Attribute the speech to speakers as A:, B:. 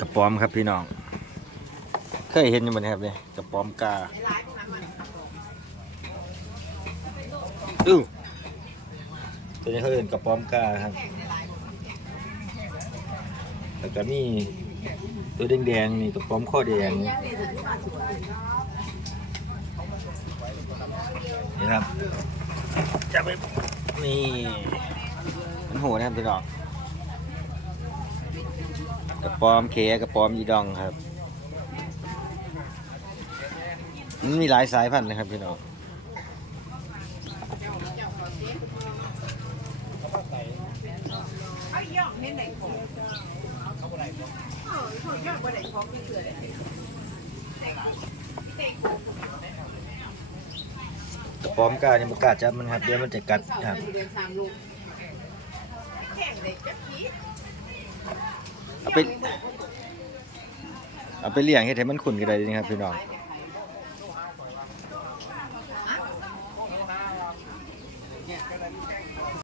A: กระป๋อมครับพี่น้อง เคยเห็นอยู่บ่นยครับเนี่ยกระป๋อมกาอู้ตัวนี้เขาเรียกกระป๋อมกาครับแล้วก็มีตัวแดงๆนี่กระป๋อมข้อแดงนี่ครับจับไปนี่มันโหนะครับพี่น้อง ระปอมเคกระปอมยีดองครับมันมีหลายสายพันธุ์นะครับพี่น้อง
B: กระ
A: ปอมกาเนี่ยมันกัดจับมันครับเดี๋ยวมันจะกัดครับ ไปเอาไปเลี้ยงเฮ็ดให้มันขุ่นก็ได้นี่ครับพี่น้อง